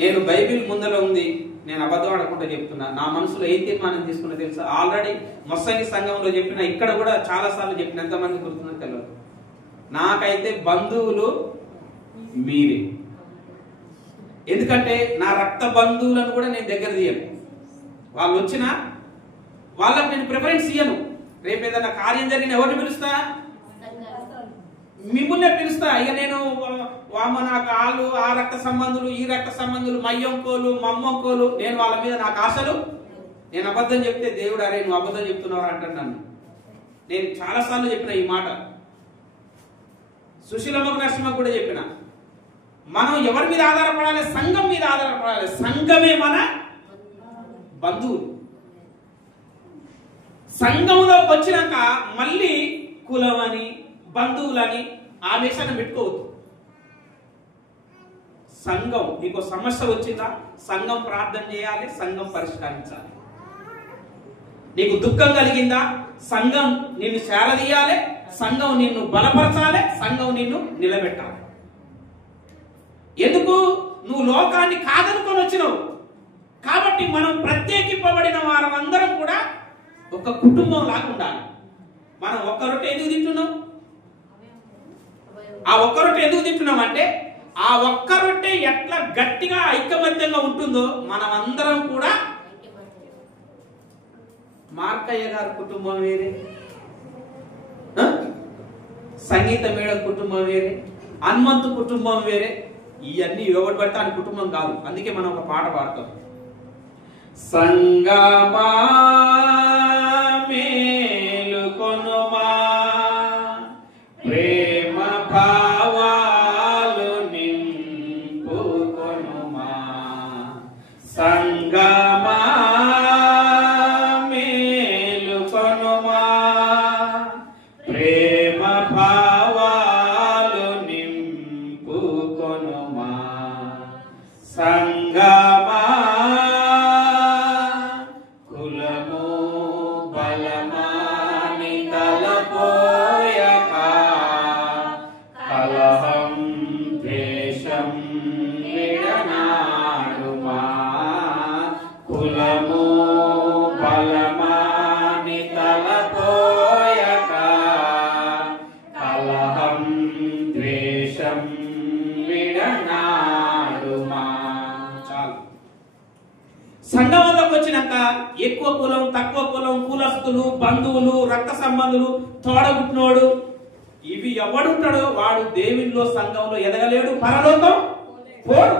నేను బైబిల్ ముందర ఉంది, నేను అబద్ధం ఆడకుండా చెప్తున్నా, నా మనసులో ఏ తీర్మానం తీసుకున్నా తెలుసా? ఆల్రెడీ మొస్సంగి సంఘంలో చెప్పిన, ఇక్కడ కూడా చాలా సార్లు చెప్పిన, ఎంతమంది గుర్తుందో తెలియదు. నాకైతే బంధువులు మీరే. ఎందుకంటే నా రక్త బంధువులను కూడా నేను దగ్గర తీయను. వాళ్ళు వచ్చినా వాళ్ళకి నేను ప్రిఫరెన్స్ ఇయ్యను. రేపు ఏదైనా కార్యం జరిగిన ఎవరిని పిలుస్తా? మిమ్మల్నే పిలుస్తా. ఇక నేను నాకు వాళ్ళు ఆ రక్త సంబంధులు, ఈ రక్త సంబంధులు, మయ్యంకోలు, మమ్మంకోలు, నేను వాళ్ళ మీద నాకు ఆశలు. నేను అబద్ధం చెప్తే దేవుడు అరే నువ్వు అబద్ధం చెప్తున్నావు అంటాడు నన్ను. నేను చాలాసార్లు చెప్పిన ఈ మాట, సుశీలమ్మకు నరసింహకు కూడా చెప్పిన, మనం ఎవరి మీద ఆధారపడాలి? సంఘం మీద ఆధారపడాలి. సంఘమే మన బంధువులు. సంఘంలోకి వచ్చినాక మళ్ళీ కులం అని బంధువులని ఆవేశాన్ని పెట్టుకోవద్దు. సంఘం నీకు సమస్య వచ్చిందా? సంఘం ప్రార్థన చేయాలి, సంఘం పరిష్కరించాలి. నీకు దుఃఖం కలిగిందా? సంఘం నిన్ను చేరదీయాలి, సంఘం నిన్ను బలపరచాలి, సంఘం నిన్ను నిలబెట్టాలి. ఎందుకు? నువ్వు లోకాన్ని కాదనుకొని వచ్చినావు కాబట్టి మనం ప్రత్యేకింపబడిన వారందరం కూడా ఒక కుటుంబం లాగా ఉండాలి. మనం ఒక్క రొట్టె ఎందుకు తింటున్నాం? ఆ ఒక్క రొట్టె ఎందుకు తింటున్నాం అంటే ఆ ఒక్క రొట్టె ఎట్లా గట్టిగా ఐకమత్యంగా ఉంటుందో మనం అందరం కూడా. మార్కయ్య గారి కుటుంబం వేరే, సంగీత మేడం కుటుంబం వేరే, హనుమంతు కుటుంబం వేరే. ఇవన్నీ ఎవరు పడితే ఆయన కుటుంబం కాదు. అందుకే మనం ఒక పాట పాడతాం, సంగమా మేలుకొనుమా ప్రేమ భావాలు నింపుకొనుమా, సంగమా మేలుకొనుమా ప్రేమ భావాలు నింపుకొనుమా, సంగమా కులము బలమాని తలపోయక, కలహం ద్వేషం విడనాడుమా, కులము బలమాని తలపోయక, కలహం ద్వేషం విడనాడుమా. చాలు. సంఘంలోకి వచ్చినాక ఎక్కువ కులం, తక్కువ కులం, కులస్తులు, బంధువులు, రక్త సంబంధులు, తోడబుట్టినోడు, ఇవి ఎవడుంటాడో వాడు దేవునిలో సంఘంలో ఎదగలేడు, పరలోకం పోడు.